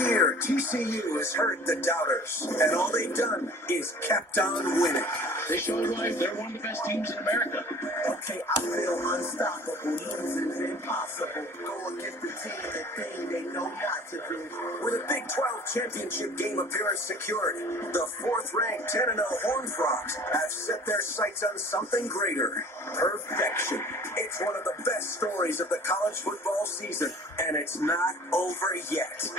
year, TCU has heard the doubters, and all they've done is kept on winning. They showed why they're one of the best teams in America. Okay, I feel unstoppable. Losing's impossible. Go against the team, the thing they know not to do. With a Big 12 championship game appearance secured, the fourth-ranked 10-0 Horned Frogs have set their sights on something greater: perfection. It's one of the best stories of the college football season, and it's not over yet.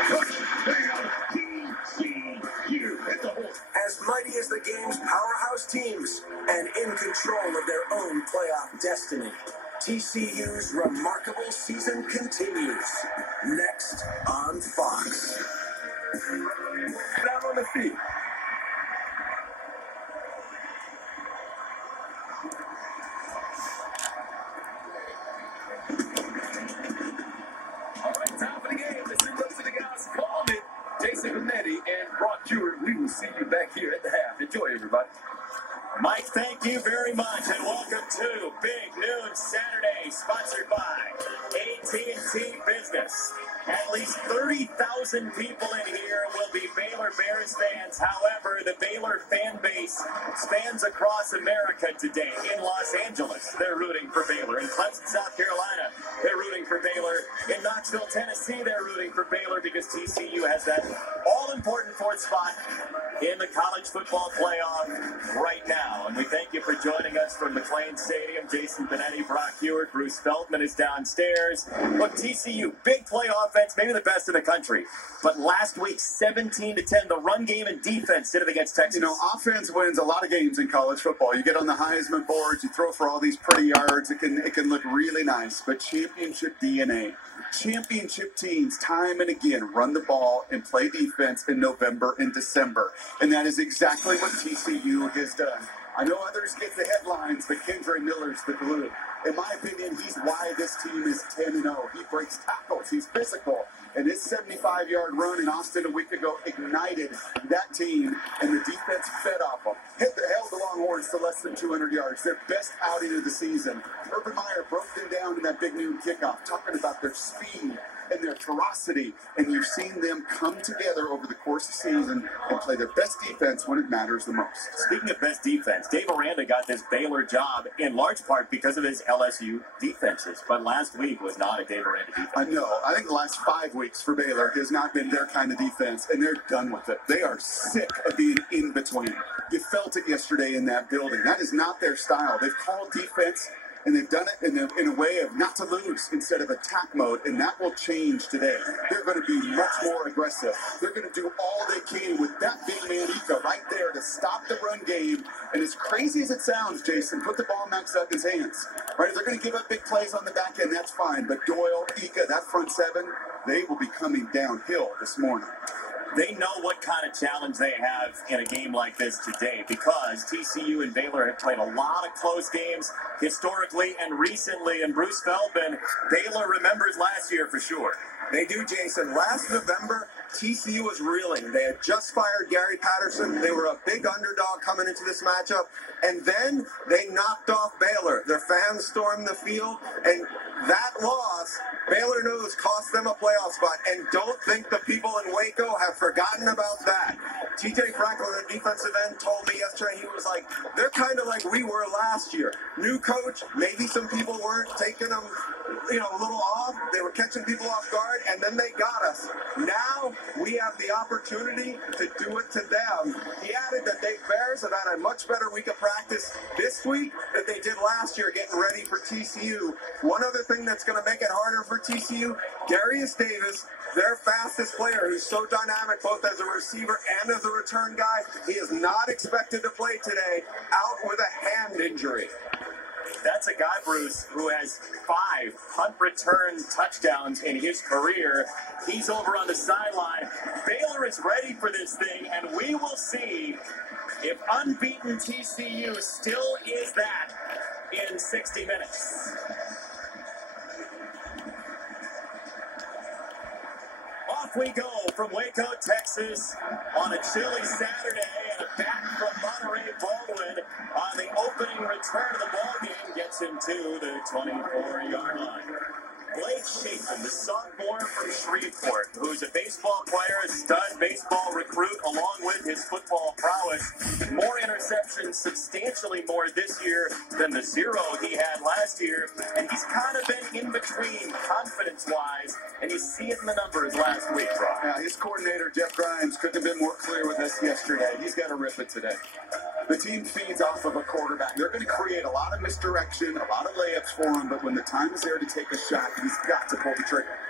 As mighty as the game's powerhouse teams, and in control of their own playoff destiny, TCU's remarkable season continues. Next on Fox. Down on the feet. All right, time for the game. Let's see what's the guys called it. Jason Benetti and Brock Stewart. We will see you back here at the half. Enjoy, everybody. Mike, thank you very much, and welcome to Big Noon Saturday, sponsored by AT&T Business. At least 30,000 people in here will be Baylor Bears fans. However, the Baylor fan base spans across America today. In Los Angeles, they're rooting for Baylor. In Clemson, South Carolina, they're rooting for Baylor. In Knoxville, Tennessee, they're rooting for Baylor because TCU has that all-important fourth spot in the college football playoff right now. And we thank you for joining us from McLean Stadium. Jason Benetti, Brock Stewart, Bruce Feldman is downstairs. Look, TCU, big play offense, maybe the best in the country. But last week, 17-10, the run game and defense did it against Texas. You know, offense wins a lot of games in college football. You get on the Heisman boards, you throw for all these pretty yards. It can look really nice. But championship DNA. Championship teams, time and again, run the ball and play defense in November and December. And that is exactly what TCU has done. I know others get the headlines, but Kendre Miller's the glue. In my opinion, he's why this team is 10-0. He breaks tackles. He's physical. And his 75-yard run in Austin a week ago ignited that team, and the defense fed off them. Held the Longhorns to less than 200 yards. Their best outing of the season. Urban Meyer broke them down in that big noon kickoff, talking about their speed and their ferocity, and you've seen them come together over the course of the season and play their best defense when it matters the most. Speaking of best defense, Dave Aranda got this Baylor job in large part because of his LSU defenses, but last week was not a Dave Aranda defense. I know. I think the last 5 weeks for Baylor has not been their kind of defense, and they're done with it. They are sick of being in between. You felt it yesterday in that building. That is not their style. They've called defense, and they've done it in a way of not to lose instead of attack mode, and that will change today. They're going to be much more aggressive. They're going to do all they can with that big man Ika right there to stop the run game. And as crazy as it sounds, Jason, put the ball in Max Duggan's hands. Right? If they're going to give up big plays on the back end, that's fine. But Doyle, Ika, that front seven, they will be coming downhill this morning. They know what kind of challenge they have in a game like this today because TCU and Baylor have played a lot of close games historically and recently. And Bruce Feldman, Baylor remembers last year for sure. They do, Jason. Last November, TCU was reeling. They had just fired Gary Patterson. They were a big underdog coming into this matchup. And then they knocked off Baylor. Their fans stormed the field. And that loss, Baylor knows, cost them a playoff spot. And don't think the people in Waco have forgotten about that. TJ Franklin, the defensive end, told me yesterday, he was like, they're kind of like we were last year. New coach, maybe some people weren't taking them, a little off. They were catching people off guard, and then they got us. Now we have the opportunity to do it to them. He added that the Bears have had a much better week of practice this week than they did last year getting ready for TCU. One other thing that's going to make it harder for TCU, Darius Davis, their fastest player, who's so dynamic both as a receiver and as a return guy, he is not expected to play today, out with a hand injury. That's a guy, Bruce, who has 5 punt return touchdowns in his career. He's over on the sideline. Baylor is ready for this thing, and we will see if unbeaten TCU still is that in 60 minutes. Off we go from Waco, Texas, on a chilly Saturday, and a back from Monterey Baldwin on the opening return of the ballgame gets him to the 24-yard line. Blake Chapin, the sophomore from Shreveport, who who's a baseball player, a stud baseball recruit, along with his football prowess. More interceptions, substantially more this year than the 0 he had last year. And he's kind of been in between confidence-wise, and you see it in the numbers last week, Brock. Yeah, his coordinator, Jeff Grimes, couldn't have been more clear with us yesterday. He's got to rip it today. The team feeds off of a quarterback. They're going to create a lot of misdirection, a lot of layups for him, but when the time is there to take a shot, he's got to pull the trigger.